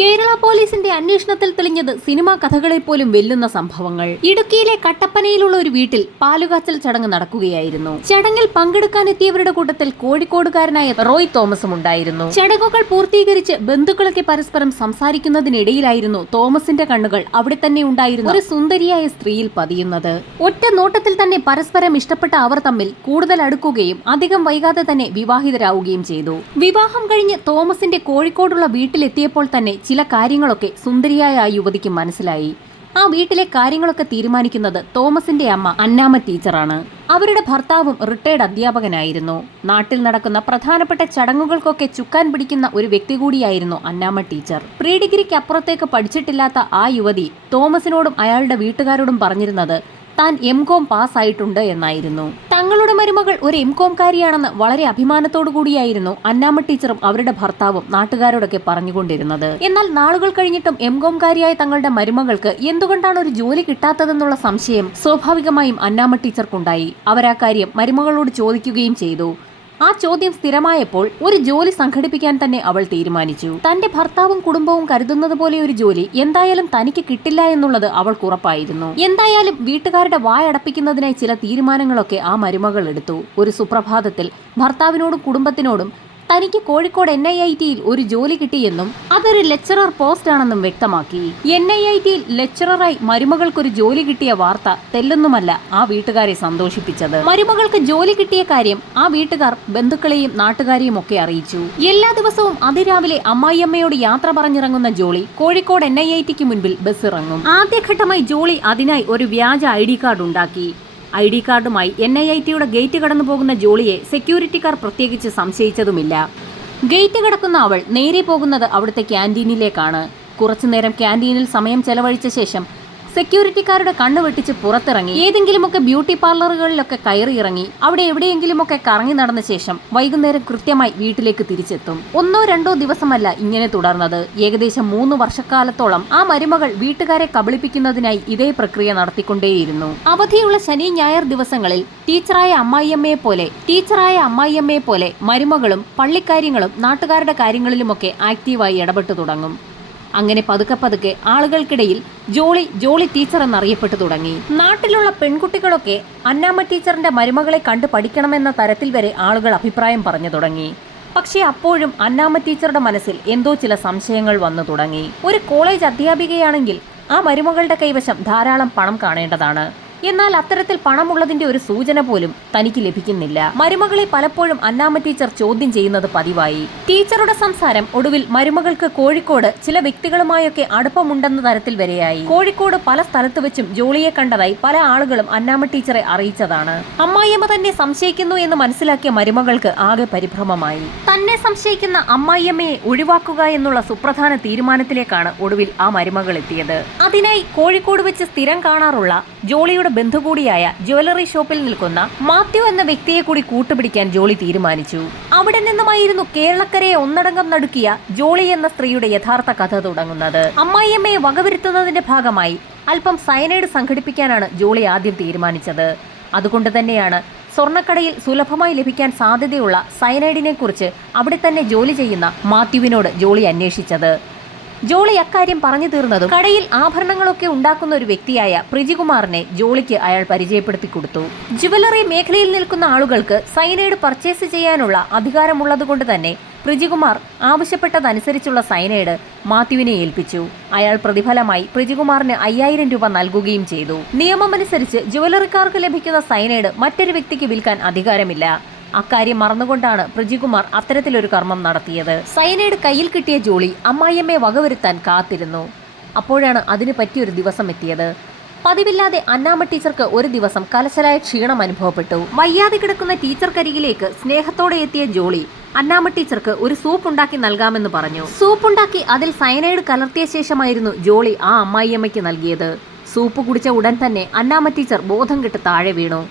കേരള പോലീസിന്റെ അന്വേഷണത്തിൽ തെളിഞ്ഞത് സിനിമാ കഥകളെ പോലും വെല്ലുന്ന സംഭവങ്ങൾ. ഇടുക്കിയിലെ കട്ടപ്പനയിലുള്ള ഒരു വീട്ടിൽ പാലുകാച്ചൽ ചടങ്ങ് നടക്കുകയായിരുന്നു. ചടങ്ങിൽ പങ്കെടുക്കാനെത്തിയവരുടെ കൂട്ടത്തിൽ കോഴിക്കോടുകാരനായ റോയ് തോമസും ഉണ്ടായിരുന്നു. ചടങ്ങുകൾ പൂർത്തീകരിച്ച് ബന്ധുക്കളൊക്കെ പരസ്പരം സംസാരിക്കുന്നതിനിടയിലായിരുന്നു തോമസിന്റെ കണ്ണുകൾ അവിടെ തന്നെ ഉണ്ടായിരുന്ന ഒരു സുന്ദരിയായ സ്ത്രീയിൽ പതിയുന്നത്. ഒറ്റ നോട്ടത്തിൽ തന്നെ പരസ്പരം ഇഷ്ടപ്പെട്ട അവർ തമ്മിൽ കൂടുതൽ അടുക്കുകയും അധികം വൈകാതെ തന്നെ വിവാഹിതരാവുകയും ചെയ്തു. വിവാഹം കഴിഞ്ഞ് തോമസിന്റെ കോഴിക്കോടുള്ള വീട്ടിലെത്തിയപ്പോൾ തന്നെ ചില കാര്യങ്ങളൊക്കെ സുന്ദരിയായ ആ യുവതിക്ക് മനസ്സിലായി. ആ വീട്ടിലെ കാര്യങ്ങളൊക്കെ തീരുമാനിക്കുന്നത് തോമസിന്റെ അമ്മ അന്നാമ്മ ടീച്ചറാണ്. അവരുടെ ഭർത്താവും റിട്ടയർഡ് അധ്യാപകനായിരുന്നു. നാട്ടിൽ നടക്കുന്ന പ്രധാനപ്പെട്ട ചടങ്ങുകൾക്കൊക്കെ ചുക്കാൻ പിടിക്കുന്ന ഒരു വ്യക്തി കൂടിയായിരുന്നു അന്നാമ്മ ടീച്ചർ. പ്രീ ഡിഗ്രിക്ക് അപ്പുറത്തേക്ക് പഠിച്ചിട്ടില്ലാത്ത ആ യുവതി തോമസിനോടും അയാളുടെ വീട്ടുകാരോടും പറഞ്ഞിരുന്നത് താൻ എം.കോം പാസ്സായിട്ടുണ്ട് എന്നായിരുന്നു. തങ്ങളുടെ മരുമകൾ ഒരു എം.കോംകാരിയാണെന്ന് വളരെ അഭിമാനത്തോടു കൂടിയായിരുന്നു അന്നാമ്മ ടീച്ചറും അവരുടെ ഭർത്താവും നാട്ടുകാരോടൊക്കെ പറഞ്ഞുകൊണ്ടിരുന്നത്. എന്നാൽ നാളുകൾ കഴിഞ്ഞിട്ടും എം.കോംകാരിയായ തങ്ങളുടെ മരുമകൾക്ക് എന്തുകൊണ്ടാണ് ഒരു ജോലി കിട്ടാത്തതെന്നുള്ള സംശയം സ്വാഭാവികമായും അന്നാമ്മ ടീച്ചർക്കുണ്ടായി. അവരാ കാര്യം മരുമകളോട് ചോദിക്കുകയും ചെയ്തു. ആ ചോദ്യം സ്ഥിരമായപ്പോൾ ഒരു ജോലി സംഘടിപ്പിക്കാൻ തന്നെ അവൾ തീരുമാനിച്ചു. തന്റെ ഭർത്താവും കുടുംബവും കരുതുന്നത് പോലെ ഒരു ജോലി എന്തായാലും തനിക്ക് കിട്ടില്ല എന്നുള്ളത് അവൾക്ക് ഉറപ്പായിരുന്നു. എന്തായാലും വീട്ടുകാരുടെ വായടപ്പിക്കുന്നതിനായി ചില തീരുമാനങ്ങളൊക്കെ ആ മരുമകൾ എടുത്തു. ഒരു സുപ്രഭാതത്തിൽ ഭർത്താവിനോടും കുടുംബത്തിനോടും തനിക്ക് കോഴിക്കോട് NIITയിൽ ഒരു ജോലി കിട്ടിയെന്നും അതൊരു ലെക്ചറർ പോസ്റ്റ് ആണെന്നും വ്യക്തമാക്കി. NIITയിൽ ലെക്ചററായി മരുമകൾക്കൊരു ജോലി കിട്ടിയ വാർത്ത തെല്ലൊന്നുമല്ല ആ വീട്ടുകാരെ സന്തോഷിപ്പിച്ചത്. മരുമകൾക്ക് ജോലി കിട്ടിയ കാര്യം ആ വീട്ടുകാർ ബന്ധുക്കളെയും നാട്ടുകാരെയും ഒക്കെ അറിയിച്ചു. എല്ലാ ദിവസവും അതിരാവിലെ അമ്മായിയമ്മയോട് യാത്ര പറഞ്ഞിറങ്ങുന്ന ജോളി കോഴിക്കോട് NIITക്ക് മുൻപിൽ ബസ് ഇറങ്ങും. ആദ്യഘട്ടമായി ജോളി അതിനായി ഒരു വ്യാജ ID കാർഡ് ഉണ്ടാക്കി. ID കാർഡുമായി NIITയുടെ ഗേറ്റ് കടന്നു പോകുന്ന ജോളിയെ സെക്യൂരിറ്റിക്കാർ പ്രത്യേകിച്ച് സംശയിച്ചതുമില്ല. ഗേറ്റ് കടക്കുന്ന അവൾ നേരെ പോകുന്നത് അവിടുത്തെ ക്യാൻറ്റീനിലേക്കാണ്. കുറച്ചുനേരം ക്യാൻറ്റീനിൽ സമയം ചെലവഴിച്ച ശേഷം സെക്യൂരിറ്റിക്കാരുടെ കണ്ണു വെട്ടിച്ച് പുറത്തിറങ്ങി ഏതെങ്കിലുമൊക്കെ ബ്യൂട്ടി പാർലറുകളിലൊക്കെ കയറി ഇറങ്ങി അവിടെ എവിടെയെങ്കിലുമൊക്കെ കറങ്ങി നടന്ന ശേഷം വൈകുന്നേരം കൃത്യമായി വീട്ടിലേക്ക് തിരിച്ചെത്തും. 1-2 ദിവസമല്ല ഇങ്ങനെ തുടർന്നത്. ഏകദേശം 3 വർഷക്കാലത്തോളം ആ മരുമകൾ വീട്ടുകാരെ കബളിപ്പിക്കുന്നതിനായി ഇതേ പ്രക്രിയ നടത്തിക്കൊണ്ടേയിരുന്നു. അവധിയുള്ള ശനി ഞായർ ദിവസങ്ങളിൽ ടീച്ചറായ അമ്മായിയമ്മയെ പോലെ മരുമകളും പള്ളിക്കാര്യങ്ങളും നാട്ടുകാരുടെ കാര്യങ്ങളിലുമൊക്കെ ആക്റ്റീവായി ഇടപെട്ടു തുടങ്ങും. അങ്ങനെ പതുക്കെ ആളുകൾക്കിടയിൽ ജോളി ടീച്ചർ എന്നറിയപ്പെട്ടു തുടങ്ങി. നാട്ടിലുള്ള പെൺകുട്ടികളൊക്കെ അന്നാമ്മ ടീച്ചറിന്റെ മരുമകളെ കണ്ടു പഠിക്കണമെന്ന തരത്തിൽ വരെ ആളുകൾ അഭിപ്രായം പറഞ്ഞു തുടങ്ങി. പക്ഷേ അപ്പോഴും അന്നാമ്മ ടീച്ചറുടെ മനസ്സിൽ എന്തോ ചില സംശയങ്ങൾ വന്നു തുടങ്ങി. ഒരു കോളേജ് അധ്യാപികയാണെങ്കിൽ ആ മരുമകളുടെ കൈവശം ധാരാളം പണം കാണേണ്ടതാണ്. എന്നാൽ അത്തരത്തിൽ പണമുള്ളതിന്റെ ഒരു സൂചന പോലും തനിക്ക് ലഭിക്കുന്നില്ല. മരുമകളെ പലപ്പോഴും അന്നാമ്മ ടീച്ചർ ചോദ്യം ചെയ്യുന്നത് പതിവായി. ടീച്ചറുടെ സംസാരം ഒടുവിൽ മരുമകൾക്ക് കോഴിക്കോട് ചില വ്യക്തികളുമായൊക്കെ അടുപ്പമുണ്ടെന്ന തരത്തിൽ വരെയായി. കോഴിക്കോട് പല സ്ഥലത്ത് വെച്ചും ജോളിയെ കണ്ടതായി പല ആളുകളും അന്നാമ്മ ടീച്ചറെ അറിയിച്ചതാണ്. അമ്മായിയമ്മ തന്നെ സംശയിക്കുന്നു എന്ന് മനസ്സിലാക്കിയ മരുമകൾക്ക് ആകെ പരിഭ്രമമായി. തന്നെ സംശയിക്കുന്ന അമ്മായിയമ്മയെ ഒഴിവാക്കുക എന്നുള്ള സുപ്രധാന തീരുമാനത്തിലേക്കാണ് ഒടുവിൽ ആ മരുമകൾ എത്തിയത്. അതിനായി കോഴിക്കോട് വെച്ച് സ്ഥിരം കാണാറുള്ള ജോളിയുടെ ബന്ധു കൂടിയായ ജ്വല്ലറി ഷോപ്പിൽ നിൽക്കുന്ന മാത്യു എന്ന വ്യക്തിയെ കൂടി കൂട്ടുപിടിക്കാൻ ജോളി തീരുമാനിച്ചു. അവിടെ നിന്നുമായിരുന്നു കേരളക്കരയെ ഒന്നടങ്കം നടുക്കിയ ജോളി എന്ന സ്ത്രീയുടെ യഥാർത്ഥ കഥ തുടങ്ങുന്നത്. അമ്മായിയമ്മയെ വകവരുത്തുന്നതിന്റെ ഭാഗമായി അല്പം സയനൈഡ് സംഘടിപ്പിക്കാനാണ് ജോളി ആദ്യം തീരുമാനിച്ചത്. അതുകൊണ്ട് തന്നെയാണ് സ്വർണ്ണക്കടയിൽ സുലഭമായി ലഭിക്കാൻ സാധ്യതയുള്ള സയനൈഡിനെ കുറിച്ച് അവിടെ തന്നെ ജോലി ചെയ്യുന്ന മാത്യുവിനോട് ജോളി അന്വേഷിച്ചത്. ജോളി അക്കാര്യം പറഞ്ഞു തീർന്നതും കടയിൽ ആഭരണങ്ങളൊക്കെ ഉണ്ടാക്കുന്ന ഒരു വ്യക്തിയായ പ്രിജികുമാറിനെ ജോളിക്ക് അയാൾ പരിചയപ്പെടുത്തി കൊടുത്തു. ജുവലറി മേഖലയിൽ നിൽക്കുന്ന ആളുകൾക്ക് സയനൈഡ് പർച്ചേസ് ചെയ്യാനുള്ള അധികാരമുള്ളതുകൊണ്ട് തന്നെ പ്രിജികുമാർ ആവശ്യപ്പെട്ടതനുസരിച്ചുള്ള സയനൈഡ് മാത്യുവിനെ ഏൽപ്പിച്ചു. അയാൾ പ്രതിഫലമായി പ്രിജികുമാറിന് 5000 രൂപ നൽകുകയും ചെയ്തു. നിയമമനുസരിച്ച് ജുവലറിക്കാർക്ക് ലഭിക്കുന്ന സയനൈഡ് മറ്റൊരു വ്യക്തിക്ക് വിൽക്കാൻ അധികാരമില്ല. അക്കാര്യം മറന്നുകൊണ്ടാണ് പ്രിജികുമാർ അത്തരത്തിലൊരു കർമ്മം നടത്തിയത്. സയനൈഡ് കയ്യിൽ കിട്ടിയ ജോളി അമ്മായിയമ്മയെ വകവരുത്താൻ കാത്തിരുന്നു. അപ്പോഴാണ് അതിന് പറ്റിയൊരു ദിവസം എത്തിയത്. പതിവില്ലാതെ അന്നാമ്മ ടീച്ചർക്ക് ഒരു ദിവസം കലശലായ ക്ഷീണം അനുഭവപ്പെട്ടു. വയ്യാതെ കിടക്കുന്ന ടീച്ചർക്കരികിലേക്ക് സ്നേഹത്തോടെ എത്തിയ ജോളി അന്നാമ്മ ടീച്ചർക്ക് ഒരു സൂപ്പ് ഉണ്ടാക്കി നൽകാമെന്ന് പറഞ്ഞു. സൂപ്പുണ്ടാക്കി അതിൽ സയനൈഡ് കലർത്തിയ ശേഷമായിരുന്നു ജോളി ആ അമ്മായിയമ്മയ്ക്ക് നൽകിയത്. സൂപ്പ് കുടിച്ച ഉടൻ തന്നെ അന്നാമ്മ ടീച്ചർ ബോധം കെട്ട് താഴെ വീണു.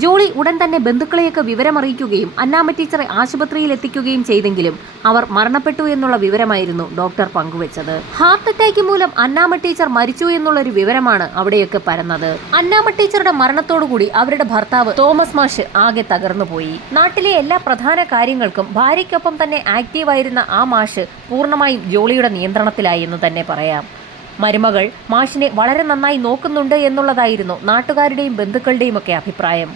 ജോളി ഉടൻ തന്നെ ബന്ധുക്കളെയൊക്കെ വിവരമറിയിക്കുകയും അന്നാമ്മ ടീച്ചറെ ആശുപത്രിയിൽ എത്തിക്കുകയും ചെയ്തെങ്കിലും അവർ മരണപ്പെട്ടു എന്നുള്ള വിവരമായിരുന്നു ഡോക്ടർ പങ്കുവച്ചത്. ഹാർട്ട് അറ്റാക്ക് മൂലം അന്നാമ്മ ടീച്ചർ മരിച്ചു എന്നുള്ളൊരു വിവരമാണ് അവിടെയൊക്കെ പരന്നത്. അന്നാമ്മ ടീച്ചറുടെ മരണത്തോടുകൂടി അവരുടെ ഭർത്താവ് തോമസ് മാഷ് ആകെ തകർന്നുപോയി. നാട്ടിലെ എല്ലാ പ്രധാന കാര്യങ്ങൾക്കും ഭാര്യയ്ക്കൊപ്പം തന്നെ ആക്റ്റീവായിരുന്ന ആ മാഷ് പൂർണ്ണമായും ജോളിയുടെ നിയന്ത്രണത്തിലായി എന്ന് തന്നെ പറയാം. മരുമകൾ മാഷിനെ വളരെ നന്നായി നോക്കുന്നുണ്ട് എന്നുള്ളതായിരുന്നു നാട്ടുകാരുടെയും ബന്ധുക്കളുടെയും ഒക്കെ അഭിപ്രായം.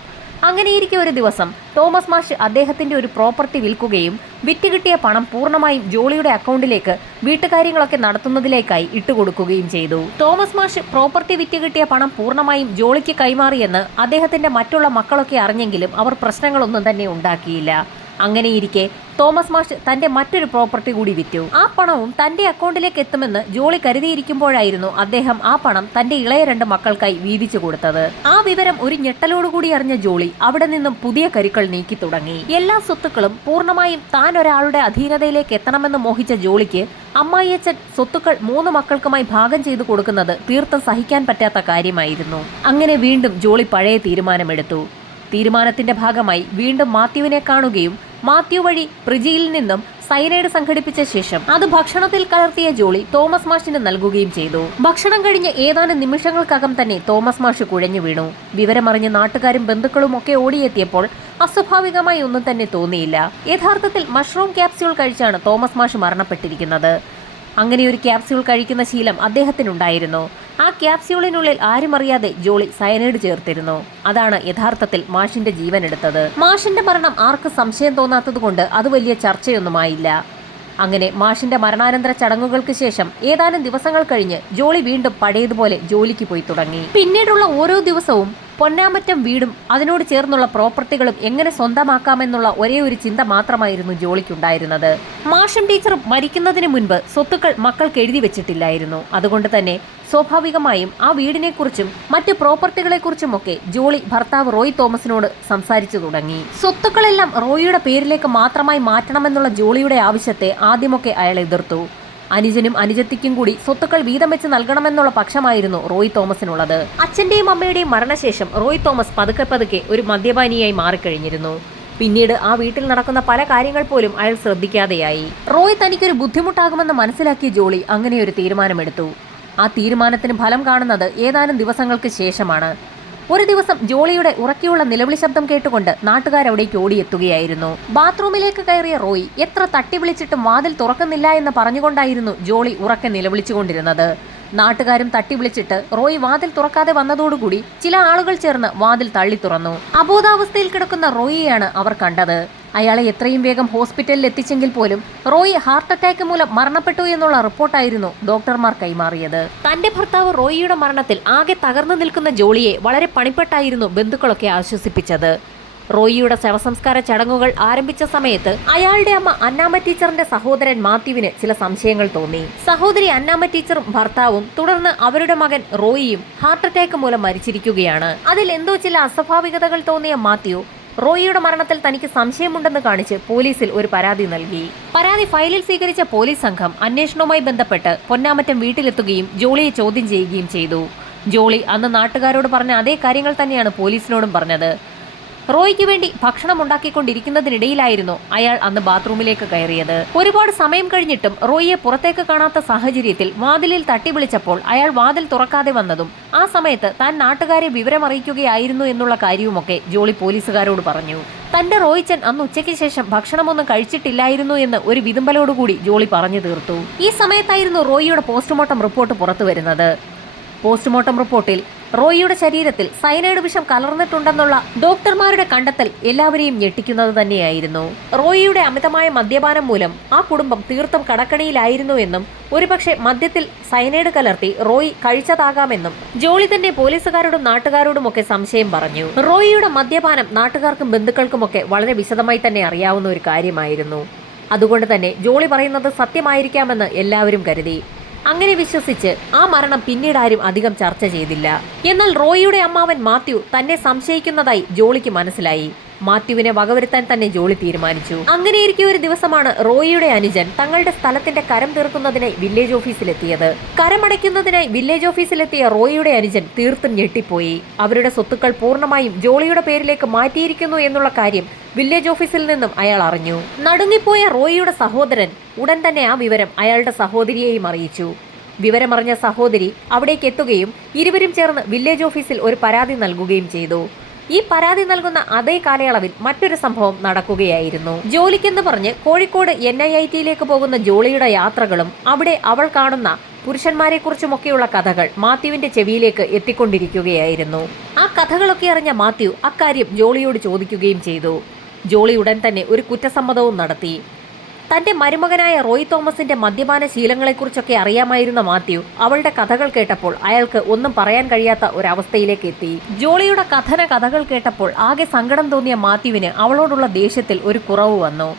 അങ്ങനെയിരിക്കെ ഒരു ദിവസം തോമസ് മാഷ് അദ്ദേഹത്തിന്റെ ഒരു പ്രോപ്പർട്ടി വിൽക്കുകയും വിറ്റ് കിട്ടിയ പണം പൂർണ്ണമായും ജോളിയുടെ അക്കൗണ്ടിലേക്ക് വീട്ടുകാര്യങ്ങളൊക്കെ നടത്തുന്നതിലേക്കായി ഇട്ടുകൊടുക്കുകയും ചെയ്തു. തോമസ് മാഷ് പ്രോപ്പർട്ടി വിറ്റ് കിട്ടിയ പണം പൂർണ്ണമായും ജോളിക്ക് കൈമാറിയെന്ന് അദ്ദേഹത്തിന്റെ മറ്റുള്ള മക്കളൊക്കെ അറിഞ്ഞെങ്കിലും അവർ പ്രശ്നങ്ങളൊന്നും തന്നെ ഉണ്ടാക്കിയില്ല. അങ്ങനെയിരിക്കെ തോമസ് മാഷ് തന്റെ മറ്റൊരു പ്രോപ്പർട്ടി കൂടി വിറ്റു. ആ പണവും തന്റെ അക്കൗണ്ടിലേക്ക് എത്തുമെന്ന് ജോളി കരുതിയിരിക്കുമ്പോഴായിരുന്നു അദ്ദേഹം ആ പണം തന്റെ ഇളയ 2 മക്കൾക്കായി വീതിച്ചു കൊടുത്തത്. ആ വിവരം ഒരു ഞെട്ടലോടുകൂടി അറിഞ്ഞ ജോളി അവിടെ നിന്നും പുതിയ കരുക്കൾ നീക്കി തുടങ്ങി. എല്ലാ സ്വത്തുക്കളും പൂർണ്ണമായും താൻ ഒരാളുടെ അധീനതയിലേക്ക് എത്തണമെന്ന് മോഹിച്ച ജോളിക്ക് അമ്മായിയച്ഛൻ സ്വത്തുക്കൾ 3 മക്കൾക്കുമായി ഭാഗം ചെയ്തു കൊടുക്കുന്നത് തീർത്തും സഹിക്കാൻ പറ്റാത്ത കാര്യമായിരുന്നു. അങ്ങനെ വീണ്ടും ജോളി പഴയ തീരുമാനമെടുത്തു. തീരുമാനത്തിന്റെ ഭാഗമായി വീണ്ടും മാത്യുവിനെ കാണുകയും മാത്യു വഴി പ്രിജിയിൽ നിന്നും സൈനൈഡ് സംഘടിപ്പിച്ച ശേഷം അത് ഭക്ഷണത്തിൽ കലർത്തിയ ജോളി തോമസ് മാഷിന് നൽകുകയും ചെയ്തു. ഭക്ഷണം കഴിഞ്ഞ് ഏതാനും നിമിഷങ്ങൾക്കകം തന്നെ തോമസ് മാഷ് കുഴഞ്ഞു വീണു. വിവരമറിഞ്ഞ് നാട്ടുകാരും ബന്ധുക്കളും ഒക്കെ ഓടിയെത്തിയപ്പോൾ അസ്വാഭാവികമായി ഒന്നും തന്നെ തോന്നിയില്ല. യഥാർത്ഥത്തിൽ മഷ്റൂം ക്യാപ്സ്യൂൾ കഴിച്ചാണ് തോമസ് മാഷ് മരണപ്പെട്ടിരിക്കുന്നത്. അങ്ങനെ ഒരു ക്യാപ്സ്യൂൾ കഴിക്കുന്ന ശീലം അദ്ദേഹത്തിനുണ്ടായിരുന്നു. ആ ക്യാപ്സ്യൂളിനുള്ളിൽ ആരും അറിയാതെ ജോളി സയനൈഡ് ചേർത്തിരുന്നു. അതാണ് യഥാർത്ഥത്തിൽ മാഷിന്റെ ജീവൻ എടുത്തത്. മാഷിന്റെ മരണം ആർക്കും സംശയം തോന്നാത്തതുകൊണ്ട് അത് വലിയ ചർച്ചയൊന്നുമായില്ല. അങ്ങനെ മാഷിന്റെ മരണാനന്തര ചടങ്ങുകൾക്ക് ശേഷം ഏതാനും ദിവസങ്ങൾ കഴിഞ്ഞ് ജോളി വീണ്ടും പഴയതുപോലെ ജോലിക്ക് പോയി തുടങ്ങി. പിന്നീടുള്ള ഓരോ ദിവസവും പൊന്നാമറ്റം വീടും അതിനോട് ചേർന്നുള്ള പ്രോപ്പർട്ടികളും എങ്ങനെ സ്വന്തമാക്കാമെന്നുള്ള ഒരേ ഒരു ചിന്ത മാത്രമായിരുന്നു ജോളിക്കുണ്ടായിരുന്നത്. മാഷും ടീച്ചറും മരിക്കുന്നതിന് മുൻപ് സ്വത്തുക്കൾ മക്കൾക്ക് എഴുതി വെച്ചിട്ടില്ലായിരുന്നു. അതുകൊണ്ട് തന്നെ സ്വാഭാവികമായും ആ വീടിനെക്കുറിച്ചും മറ്റ് പ്രോപ്പർട്ടികളെക്കുറിച്ചുമൊക്കെ ജോളി ഭർത്താവ് റോയ് തോമസിനോട് സംസാരിച്ചു തുടങ്ങി. സ്വത്തുക്കളെല്ലാം റോയിയുടെ പേരിലേക്ക് മാത്രമായി മാറ്റണമെന്നുള്ള ജോളിയുടെ ആവശ്യത്തെ ആദ്യമൊക്കെ അയാൾ എതിർത്തു. അനുജനും അനുജത്തിക്കും കൂടി സ്വത്തുക്കൾ വീതം വെച്ച് നൽകണമെന്നുള്ള പക്ഷമായിരുന്നു റോയ് തോമസിനുള്ളത്. അച്ഛന്റെയും അമ്മയുടെയും മരണശേഷം റോയ് തോമസ് പതുക്കെ ഒരു മദ്യപാനിയായി മാറിക്കഴിഞ്ഞിരുന്നു. പിന്നീട് ആ വീട്ടിൽ നടക്കുന്ന പല കാര്യങ്ങൾ പോലും അയാൾ ശ്രദ്ധിക്കാതെയായി. റോയ് തനിക്കൊരു ബുദ്ധിമുട്ടാകുമെന്ന് മനസ്സിലാക്കിയ ജോളി അങ്ങനെ ഒരു തീരുമാനമെടുത്തു. ആ തീരുമാനത്തിന് ഫലം കാണുന്നത് ഏതാനും ദിവസങ്ങൾക്ക് ശേഷമാണ്. ഒരു ദിവസം ജോളിയുടെ ഉറക്കെയുള്ള നിലവിളി ശബ്ദം കേട്ടുകൊണ്ട് നാട്ടുകാരവിടേക്ക് ഓടിയെത്തുകയായിരുന്നു. ബാത്റൂമിലേക്ക് കയറിയ റോയ് എത്ര തട്ടി വിളിച്ചിട്ടും വാതിൽ തുറക്കുന്നില്ല എന്ന് പറഞ്ഞുകൊണ്ടായിരുന്നു ജോളി ഉറക്കെ നിലവിളിച്ചുകൊണ്ടിരുന്നത്. നാട്ടുകാരും തട്ടി വിളിച്ചിട്ട് റോയ് വാതിൽ തുറക്കാതെ വന്നതോടുകൂടി ചില ആളുകൾ ചേർന്ന് വാതിൽ തള്ളി തുറന്നു. അബോധാവസ്ഥയിൽ കിടക്കുന്ന റോയിയെയാണ് അവർ കണ്ടത്. അയാളെ എത്രയും വേഗം ഹോസ്പിറ്റലിൽ എത്തിച്ചെങ്കിൽ പോലും റോയ് ഹാർട്ട് അറ്റാക്ക് മൂലം മരണപ്പെട്ടു എന്നുള്ള റിപ്പോർട്ടായിരുന്നു ഡോക്ടർമാർ കൈമാറിയത്. തന്റെ ഭർത്താവ് റോയിയുടെ മരണത്തിൽ ആകെ തകർന്നു നിൽക്കുന്ന ജോളിയെ വളരെ പണിപ്പെട്ടായിരുന്നു ബന്ധുക്കളൊക്കെ ആശ്വസിപ്പിച്ചത്. റോയിയുടെ ശവസംസ്കാര ചടങ്ങുകൾ ആരംഭിച്ച സമയത്ത് അയാളുടെ അമ്മ അന്നാമ്മ ടീച്ചറിന്റെ സഹോദരൻ മാത്യുവിന് ചില സംശയങ്ങൾ തോന്നി. സഹോദരി അന്നാമ്മ ടീച്ചറും ഭർത്താവും തുടർന്ന് അവരുടെ മകൻ റോയിയും ഹാർട്ട് അറ്റാക്ക് മൂലം മരിച്ചിരിക്കുകയാണ്. അതിൽ എന്തോ ചില അസ്വാഭാവികതകൾ തോന്നിയ മാത്യു റോയിയുടെ മരണത്തിൽ തനിക്ക് സംശയമുണ്ടെന്ന് കാണിച്ച് പോലീസിൽ ഒരു പരാതി നൽകി. പരാതി ഫയലിൽ സ്വീകരിച്ച പോലീസ് സംഘം അന്വേഷണവുമായി ബന്ധപ്പെട്ട് പൊന്നാമറ്റം വീട്ടിലെത്തുകയും ജോളിയെ ചോദ്യം ചെയ്യുകയും ചെയ്തു. ജോളി അന്ന് നാട്ടുകാരോട് പറഞ്ഞ അതേ കാര്യങ്ങൾ തന്നെയാണ് പോലീസിനോടും പറഞ്ഞത്. റോയ്ക്ക് വേണ്ടി ഭക്ഷണം ഉണ്ടാക്കിക്കൊണ്ടിരിക്കുന്നതിനിടയിലായിരുന്നു അയാൾ അന്ന് ബാത്റൂമിലേക്ക് കയറിയത്. ഒരുപാട് സമയം കഴിഞ്ഞിട്ടും റോയിയെ പുറത്തേക്ക് കാണാത്ത സാഹചര്യത്തിൽ വാതിലിൽ തട്ടി വിളിച്ചപ്പോൾ അയാൾ വാതിൽ തുറക്കാതെ വന്നതും ആ സമയത്ത് താൻ നാട്ടുകാരെ വിവരമറിയിക്കുകയായിരുന്നു എന്നുള്ള കാര്യവുമൊക്കെ ജോളി പോലീസുകാരോട് പറഞ്ഞു. തന്റെ റോയിച്ചൻ അന്ന് ഉച്ചയ്ക്ക് ശേഷം ഭക്ഷണമൊന്നും കഴിച്ചിട്ടില്ലായിരുന്നു എന്ന് ഒരു വിതുമ്പലോടുകൂടി ജോളി പറഞ്ഞു തീർത്തു. ഈ സമയത്തായിരുന്നു റോയിയുടെ പോസ്റ്റ്മോർട്ടം റിപ്പോർട്ട് പുറത്തു വരുന്നത്. പോസ്റ്റ്മോർട്ടം റിപ്പോർട്ടിൽ റോയിയുടെ ശരീരത്തിൽ സയനൈഡ് വിഷം കലർന്നിട്ടുണ്ടെന്നുള്ള ഡോക്ടർമാരുടെ കണ്ടെത്തൽ എല്ലാവരെയും ഞെട്ടിക്കുന്നത് തന്നെയായിരുന്നു. റോയിയുടെ അമിതമായ മദ്യപാനം മൂലം ആ കുടുംബം തീർത്തും കടക്കണിയിലായിരുന്നു എന്നും ഒരുപക്ഷെ മദ്യത്തിൽ സയനൈഡ് കലർത്തി റോയി കഴിച്ചതാകാമെന്നും ജോളി തന്നെ പോലീസുകാരോടും നാട്ടുകാരോടുമൊക്കെ സംശയം പറഞ്ഞു. റോയിയുടെ മദ്യപാനം നാട്ടുകാർക്കും ബന്ധുക്കൾക്കുമൊക്കെ വളരെ വിശദമായി തന്നെ അറിയാവുന്ന ഒരു കാര്യമായിരുന്നു. അതുകൊണ്ട് തന്നെ ജോളി പറയുന്നത് സത്യമായിരിക്കാമെന്ന് എല്ലാവരും കരുതി. അങ്ങനെ വിശ്വസിച്ച് ആ മരണം പിന്നീട് ആരും അധികം ചർച്ച ചെയ്തില്ല. എന്നാൽ റോയിയുടെ അമ്മാവൻ മാത്യു തന്നെ സംശയിക്കുന്നതായി ജോളിക്ക് മനസ്സിലായി. മാത്യുവിനെ വകവരുത്താൻ തന്നെ ജോളി തീരുമാനിച്ചു. അങ്ങനെയിരിക്കെ ഒരു ദിവസമാണ് റോയിയുടെ അനുജൻ തങ്ങളുടെ സ്ഥലത്തിന്റെ കരം തീർക്കുന്നതിനായി വില്ലേജ് ഓഫീസിലെത്തിയത്. കരമടയ്ക്കുന്നതിനായി വില്ലേജ് ഓഫീസിലെത്തിയ റോയിയുടെ അനുജൻ തീർത്തും ഞെട്ടിപ്പോയി. അവരുടെ സ്വത്തുക്കൾ പൂർണ്ണമായും ജോളിയുടെ പേരിലേക്ക് മാറ്റിയിരിക്കുന്നു എന്നുള്ള കാര്യം വില്ലേജ് ഓഫീസിൽ നിന്നും അയാൾ അറിഞ്ഞു. നടുങ്ങിപ്പോയ റോയിയുടെ സഹോദരൻ ഉടൻ തന്നെ ആ വിവരം അയാളുടെ സഹോദരിയെയും അറിയിച്ചു. വിവരമറിഞ്ഞ സഹോദരി അവിടേക്ക് എത്തുകയും ഇരുവരും ചേർന്ന് വില്ലേജ് ഓഫീസിൽ ഒരു പരാതി നൽകുകയും ചെയ്തു. ഈ പരാതി നൽകുന്ന അതേ കാലയളവിൽ മറ്റൊരു സംഭവം നടക്കുകയായിരുന്നു. ജോലിക്കെന്ന് പറഞ്ഞ് കോഴിക്കോട് NIIT പോകുന്ന ജോളിയുടെ യാത്രകളും അവിടെ അവൾ കാണുന്ന പുരുഷന്മാരെ കുറിച്ചുമൊക്കെയുള്ള കഥകൾ മാത്യുവിന്റെ ചെവിയിലേക്ക് എത്തിക്കൊണ്ടിരിക്കുകയായിരുന്നു. ആ കഥകളൊക്കെ അറിഞ്ഞ മാത്യു അക്കാര്യം ജോളിയോട് ചോദിക്കുകയും ചെയ്തു. ജോളി ഉടൻ തന്നെ ഒരു കുറ്റസമ്മതവും നടത്തി. തന്റെ മരുമകനായ റോയ് തോമസിന്റെ മദ്യപാന ശീലങ്ങളെക്കുറിച്ചൊക്കെ അറിയാമായിരുന്ന മാത്യു അവളുടെ കഥകൾ കേട്ടപ്പോൾ അയാൾക്ക് ഒന്നും പറയാൻ കഴിയാത്ത ഒരവസ്ഥയിലേക്ക് എത്തി. ജോളിയുടെ കഥകൾ കേട്ടപ്പോൾ ആകെ സങ്കടം തോന്നിയ മാത്യുവിന് അവളോടുള്ള ദേഷ്യത്തിൽ ഒരു കുറവ് വന്നു.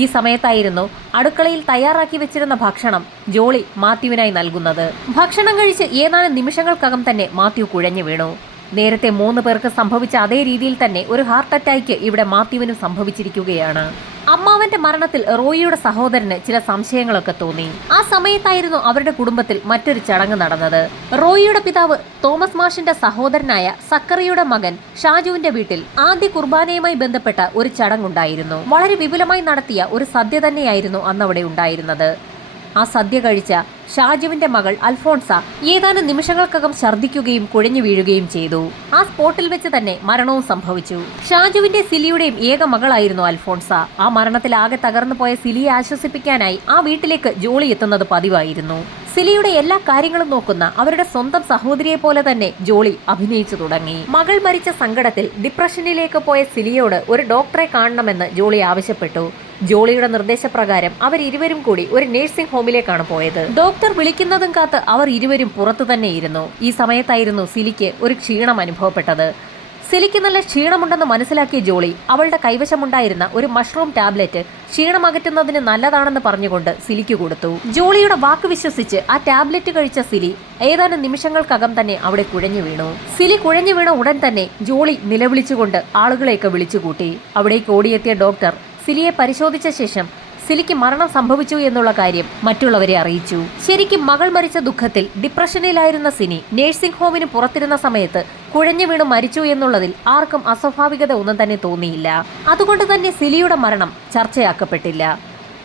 ഈ സമയത്തായിരുന്നു അടുക്കളയിൽ തയ്യാറാക്കി വെച്ചിരുന്ന ഭക്ഷണം ജോളി മാത്യുവിനായി നൽകുന്നത്. ഭക്ഷണം കഴിച്ച് ഏതാനും നിമിഷങ്ങൾക്കകം തന്നെ മാത്യു കുഴഞ്ഞു വീണു. നേരത്തെ 3 പേർക്ക് സംഭവിച്ച അതേ രീതിയിൽ തന്നെ ഒരു ഹാർട്ട് അറ്റാക്ക് ഇവിടെ മാത്യുവിനും സംഭവിച്ചിരിക്കുകയാണ്. അമ്മാവന്റെ മരണത്തിൽ റോയിയുടെ സഹോദരന് ചില സംശയങ്ങളൊക്കെ തോന്നി. ആ സമയത്തായിരുന്നു അവരുടെ കുടുംബത്തിൽ മറ്റൊരു ചടങ്ങ് നടന്നത്. റോയിയുടെ പിതാവ് തോമസ് മാഷിന്റെ സഹോദരനായ സക്കറിയുടെ മകൻ ഷാജുവിന്റെ വീട്ടിൽ ആദ്യ കുർബാനയുമായി ബന്ധപ്പെട്ട ഒരു ചടങ്ങുണ്ടായിരുന്നു. വളരെ വിപുലമായി നടത്തിയ ഒരു സദ്യ തന്നെയായിരുന്നു അന്നവിടെ ഉണ്ടായിരുന്നത്. ആ സദ്യ കഴിച്ച ഷാജുവിന്റെ മകൾ അൽഫോൺസ ഏതാനും നിമിഷങ്ങൾക്കകം ഛർദ്ദിക്കുകയും കുഴഞ്ഞു വീഴുകയും ചെയ്തു. ആ സ്പോട്ടിൽ വെച്ച് തന്നെ മരണവും സംഭവിച്ചു. ഷാജുവിന്റെ സിലിയുടെയും ഏക മകളായിരുന്നു അൽഫോൺസ. ആ മരണത്തിൽ ആകെ തകർന്നു പോയ സിലിയെ ആശ്വസിപ്പിക്കാനായി ആ വീട്ടിലേക്ക് ജോളി എത്തുന്നത് പതിവായിരുന്നു. സിലിയുടെ എല്ലാ കാര്യങ്ങളും നോക്കുന്ന അവരുടെ സ്വന്തം സഹോദരിയെ പോലെ തന്നെ ജോളി അഭിനയിച്ചു തുടങ്ങി. മകൾ മരിച്ച സങ്കടത്തിൽ ഡിപ്രഷനിലേക്ക് പോയ സിലിയോട് ഒരു ഡോക്ടറെ കാണണമെന്ന് ജോളി ആവശ്യപ്പെട്ടു. ജോളിയുടെ നിർദ്ദേശപ്രകാരം അവരിരുവരും കൂടി ഒരു നഴ്സിംഗ് ഹോമിലേക്കാണ് പോയത്. ഡോക്ടർ വിളിക്കുന്നതും കാത്ത് അവർ ഇരുവരും പുറത്തു തന്നെയിരുന്നു. ഈ സമയത്തായിരുന്നു സിലിക്ക് ഒരു ക്ഷീണം അനുഭവപ്പെട്ടത്. സിലിക്ക് നല്ല ക്ഷീണമുണ്ടെന്ന് മനസ്സിലാക്കിയ ജോളി അവളുടെ കൈവശമുണ്ടായിരുന്ന ഒരു മഷ്റൂം ടാബ്ലറ്റ് ക്ഷീണം അകറ്റുന്നതിന് നല്ലതാണെന്ന് പറഞ്ഞുകൊണ്ട് സിലിക്ക് കൊടുത്തു. ജോളിയുടെ വാക്ക് വിശ്വസിച്ച് ആ ടാബ്ലറ്റ് കഴിച്ച സിലി ഏതാനും നിമിഷങ്ങൾക്കകം തന്നെ അവിടെ കുഴഞ്ഞു വീണു. സിലി കുഴഞ്ഞു വീണ ഉടൻ തന്നെ ജോളി നിലവിളിച്ചുകൊണ്ട് ആളുകളെയൊക്കെ വിളിച്ചുകൂട്ടി. അവിടേക്ക് ഓടിയെത്തിയ ഡോക്ടർ സിലിയെ പരിശോധിച്ച ശേഷം സിലിക്ക് മരണം സംഭവിച്ചു എന്നുള്ള കാര്യം മറ്റുള്ളവരെ അറിയിച്ചു. ശരിക്കും മകൾ മരിച്ച ദുഃഖത്തിൽ ഡിപ്രഷനിലായിരുന്ന സിനി നഴ്സിംഗ് ഹോമിന് പുറത്തിരുന്ന സമയത്ത് കുഴഞ്ഞു വീണ് മരിച്ചു എന്നുള്ളതിൽ ആർക്കും അസ്വാഭാവികത ഒന്നും തന്നെ തോന്നിയില്ല. അതുകൊണ്ട് തന്നെ സിലിയുടെ മരണം ചർച്ചയാക്കപ്പെട്ടില്ല.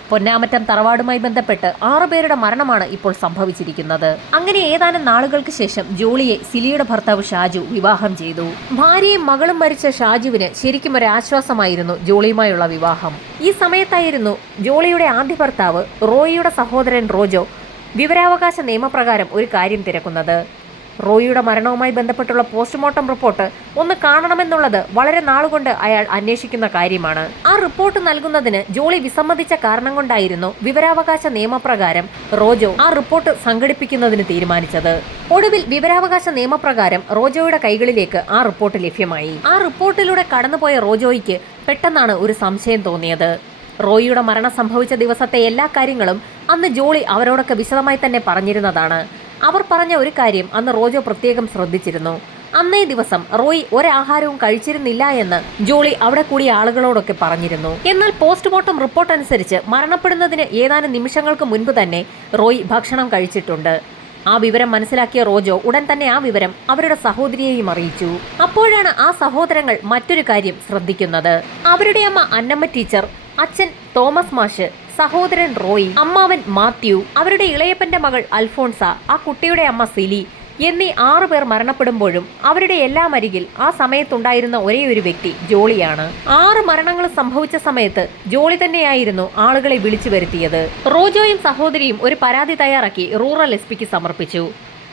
പൊന്നാമറ്റം തറവാടുമായി ബന്ധപ്പെട്ട് 6 പേരുടെ മരണമാണ് ഇപ്പോൾ സംഭവിച്ചിരിക്കുന്നത്. അങ്ങനെ ഏതാനും നാളുകൾക്ക് ശേഷം ജോളിയെ സിലിയുടെ ഭർത്താവ് ഷാജു വിവാഹം ചെയ്തു. ഭാര്യയും മകളും മരിച്ച ഷാജുവിന് ശരിക്കും ഒരു ആശ്വാസമായിരുന്നു ജോളിയുമായുള്ള വിവാഹം. ഈ സമയത്തായിരുന്നു ജോളിയുടെ ആദ്യ ഭർത്താവ് റോയിയുടെ സഹോദരൻ റോജോ വിവരാവകാശ നിയമപ്രകാരം ഒരു കാര്യം തിരക്കുന്നത്. റോയിയുടെ മരണവുമായി ബന്ധപ്പെട്ടുള്ള പോസ്റ്റ്മോർട്ടം റിപ്പോർട്ട് ഒന്ന് കാണണമെന്നുള്ളത് വളരെ നാളുകൊണ്ട് അയാൾ അന്വേഷിക്കുന്ന കാര്യമാണ്. ആ റിപ്പോർട്ട് നൽകുന്നതിന് ജോളി വിസമ്മതിച്ച കാരണം കൊണ്ടായിരുന്നു വിവരാവകാശ നിയമപ്രകാരം റോജോ ആ റിപ്പോർട്ട് സംഘടിപ്പിക്കുന്നതിന് തീരുമാനിച്ചത്. ഒടുവിൽ വിവരാവകാശ നിയമപ്രകാരം റോജോയുടെ കൈകളിലേക്ക് ആ റിപ്പോർട്ട് ലഭ്യമായി. ആ റിപ്പോർട്ടിലൂടെ കടന്നുപോയ റോജോയ്ക്ക് പെട്ടെന്നാണ് ഒരു സംശയം തോന്നിയത്. റോയിയുടെ മരണം സംഭവിച്ച ദിവസത്തെ എല്ലാ കാര്യങ്ങളും അന്ന് ജോളി അവരോടൊക്കെ വിശദമായി തന്നെ പറഞ്ഞിരുന്നതാണ്. അവർ പറഞ്ഞ ഒരു കാര്യം അന്ന് റോജോ പ്രത്യേകം ശ്രദ്ധിച്ചിരുന്നു. അന്നേ ദിവസം റോയി ഒരാഹാരവും കഴിച്ചിരുന്നില്ല എന്ന് ജോളി അവിടെ കൂടിയ ആളുകളോടൊക്കെ പറഞ്ഞിരുന്നു. എന്നാൽ പോസ്റ്റ്മോർട്ടം റിപ്പോർട്ട് അനുസരിച്ച് മരണപ്പെടുന്നതിന് ഏതാനും നിമിഷങ്ങൾക്ക് മുൻപ് തന്നെ റോയി ഭക്ഷണം കഴിച്ചിട്ടുണ്ട്. ആ വിവരം മനസ്സിലാക്കിയ റോജോ ഉടൻ തന്നെ ആ വിവരം അവരുടെ സഹോദരിയെയും അറിയിച്ചു. അപ്പോഴാണ് ആ സഹോദരങ്ങൾ മറ്റൊരു കാര്യം ശ്രദ്ധിക്കുന്നത്. അവരുടെ അമ്മ അന്നമ്മ ടീച്ചർ, അച്ഛൻ തോമസ് മാഷ്, സഹോദരൻ റോയി, അമ്മാവൻ മാത്യു, അവരുടെ ഇളയപ്പന്റെ മകൾ അൽഫോൺസ, ആ കുട്ടിയുടെ അമ്മ സിലി എന്നീ 6 പേർ മരണപ്പെടുമ്പോഴും അവരുടെ എല്ലാം അരികിൽ ആ സമയത്തുണ്ടായിരുന്ന ഒരേ ഒരു വ്യക്തി ജോളിയാണ്. 6 മരണങ്ങൾ സംഭവിച്ച സമയത്ത് ജോളി തന്നെയായിരുന്നു ആളുകളെ വിളിച്ചു വരുത്തിയത്. റോജോയും സഹോദരിയും ഒരു പരാതി തയ്യാറാക്കി റൂറൽ SP സമർപ്പിച്ചു.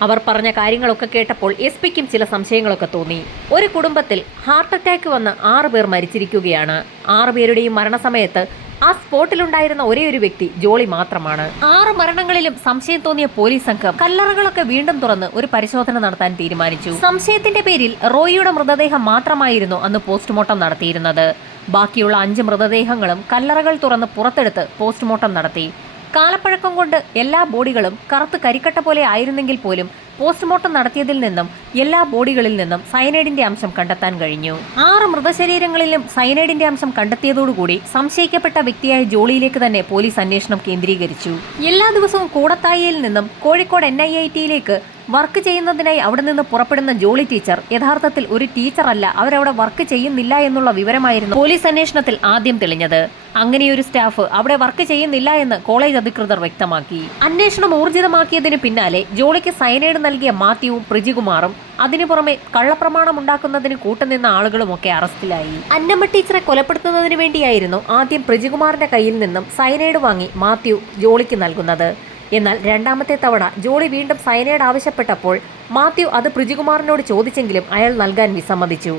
അവർ പറഞ്ഞ കാര്യങ്ങളൊക്കെ കേട്ടപ്പോൾ SP ചില സംശയങ്ങളൊക്കെ തോന്നി. ഒരു കുടുംബത്തിൽ ഹാർട്ട് അറ്റാക്ക് വന്ന് 6 പേർ മരിച്ചിരിക്കുകയാണ്. 6 പേരുടെയും മരണസമയത്ത് ആ സ്പോട്ടിലുണ്ടായിരുന്ന ഒരേ ഒരു വ്യക്തി ജോളി മാത്രമാണ്. 6 മരണങ്ങളിലും സംശയം തോന്നിയ പോലീസ് സംഘം കല്ലറകളൊക്കെ വീണ്ടും തുറന്ന് ഒരു പരിശോധന നടത്താൻ തീരുമാനിച്ചു. സംശയത്തിന്റെ പേരിൽ റോയിയുടെ മൃതദേഹം മാത്രമായിരുന്നു അന്ന് പോസ്റ്റ്മോർട്ടം നടത്തിയിരുന്നത്. ബാക്കിയുള്ള 5 മൃതദേഹങ്ങളും കല്ലറകൾ തുറന്ന് പുറത്തെടുത്ത് പോസ്റ്റ്മോർട്ടം നടത്തി. കാലപ്പഴക്കം കൊണ്ട് എല്ലാ ബോഡികളും കറുത്ത് കരിക്കട്ട പോലെ ആയിരുന്നെങ്കിൽ പോലും പോസ്റ്റ്മോർട്ടം നടത്തിയതിൽ നിന്നും എല്ലാ ബോഡികളിൽ നിന്നും സയനൈഡിന്റെ അംശം കണ്ടെത്താൻ കഴിഞ്ഞു. 6 മൃതശരീരങ്ങളിലും സയനൈഡിന്റെ അംശം കണ്ടെത്തിയതോടുകൂടി സംശയിക്കപ്പെട്ട വ്യക്തിയായ ജോളിയിലേക്ക് തന്നെ പോലീസ് അന്വേഷണം കേന്ദ്രീകരിച്ചു. എല്ലാ ദിവസവും കൂടത്തായിയിൽ നിന്നും കോഴിക്കോട് NIITയിലേക്ക് വർക്ക് ചെയ്യുന്നതിനായി അവിടെ നിന്ന് പുറപ്പെടുന്ന ജോളി ടീച്ചർ യഥാർത്ഥത്തിൽ ഒരു ടീച്ചറല്ല, അവരവിടെ വർക്ക് ചെയ്യുന്നില്ല എന്നുള്ള വിവരമായിരുന്നു പോലീസ് അന്വേഷണത്തിൽ ആദ്യം തെളിഞ്ഞത്. അങ്ങനെയൊരു സ്റ്റാഫ് അവിടെ വർക്ക് ചെയ്യുന്നില്ല എന്ന് കോളേജ് അധികൃതർ വ്യക്തമാക്കി. അന്വേഷണം ഊർജിതമാക്കിയതിന് പിന്നാലെ ജോളിക്ക് സയനൈഡ് നൽകിയ മാത്യുവും പ്രിജികുമാറും അതിനു പുറമെ കള്ളപ്രമാണം ഉണ്ടാക്കുന്നതിന് കൂട്ടുനിന്ന ആളുകളുമൊക്കെ അറസ്റ്റിലായി. അന്നമ്മ ടീച്ചറെ കൊലപ്പെടുത്തുന്നതിന് വേണ്ടിയായിരുന്നു ആദ്യം പ്രിജികുമാറിന്റെ കയ്യിൽ നിന്നും സയനൈഡ് വാങ്ങി മാത്യു ജോളിക്ക് നൽകുന്നത്. എന്നാൽ രണ്ടാമത്തെ തവണ ജോളി വീണ്ടും സയനൈഡ് ആവശ്യപ്പെട്ടപ്പോൾ മാത്യു അത് പ്രിജികുമാറിനോട് ചോദിച്ചെങ്കിലും അയാൾ നൽകാൻ വിസമ്മതിച്ചു.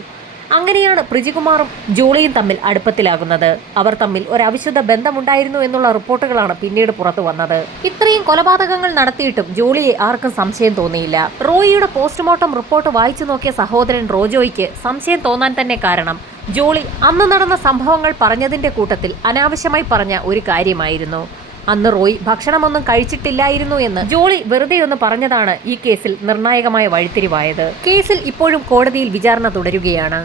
അങ്ങനെയാണ് പ്രിജികുമാറും ജോളിയും തമ്മിൽ അടുപ്പത്തിലാകുന്നത്. അവർ തമ്മിൽ ഒരു അവിശുദ്ധ ബന്ധമുണ്ടായിരുന്നു എന്നുള്ള റിപ്പോർട്ടുകളാണ് പിന്നീട് പുറത്തു വന്നത്. ഇത്രയും കൊലപാതകങ്ങൾ നടത്തിയിട്ടും ജോളിയെ ആർക്കും സംശയം തോന്നിയില്ല. റോയിയുടെ പോസ്റ്റ്മോർട്ടം റിപ്പോർട്ട് വായിച്ചു നോക്കിയ സഹോദരൻ റോജോയ്ക്ക് സംശയം തോന്നാൻ തന്നെ കാരണം ജോളി അന്ന് നടന്ന സംഭവങ്ങൾ പറഞ്ഞതിന്റെ കൂട്ടത്തിൽ അനാവശ്യമായി പറഞ്ഞ ഒരു കാര്യമായിരുന്നു. അന്ന് റോയ് ഭക്ഷണമൊന്നും കഴിച്ചിട്ടില്ലായിരുന്നു എന്ന് ജോളി വെറുതെയൊന്ന് പറഞ്ഞതാണ് ഈ കേസിൽ നിർണായകമായ വഴിത്തിരിവായത്. കേസിൽ ഇപ്പോഴും കോടതിയിൽ വിചാരണ തുടരുകയാണ്.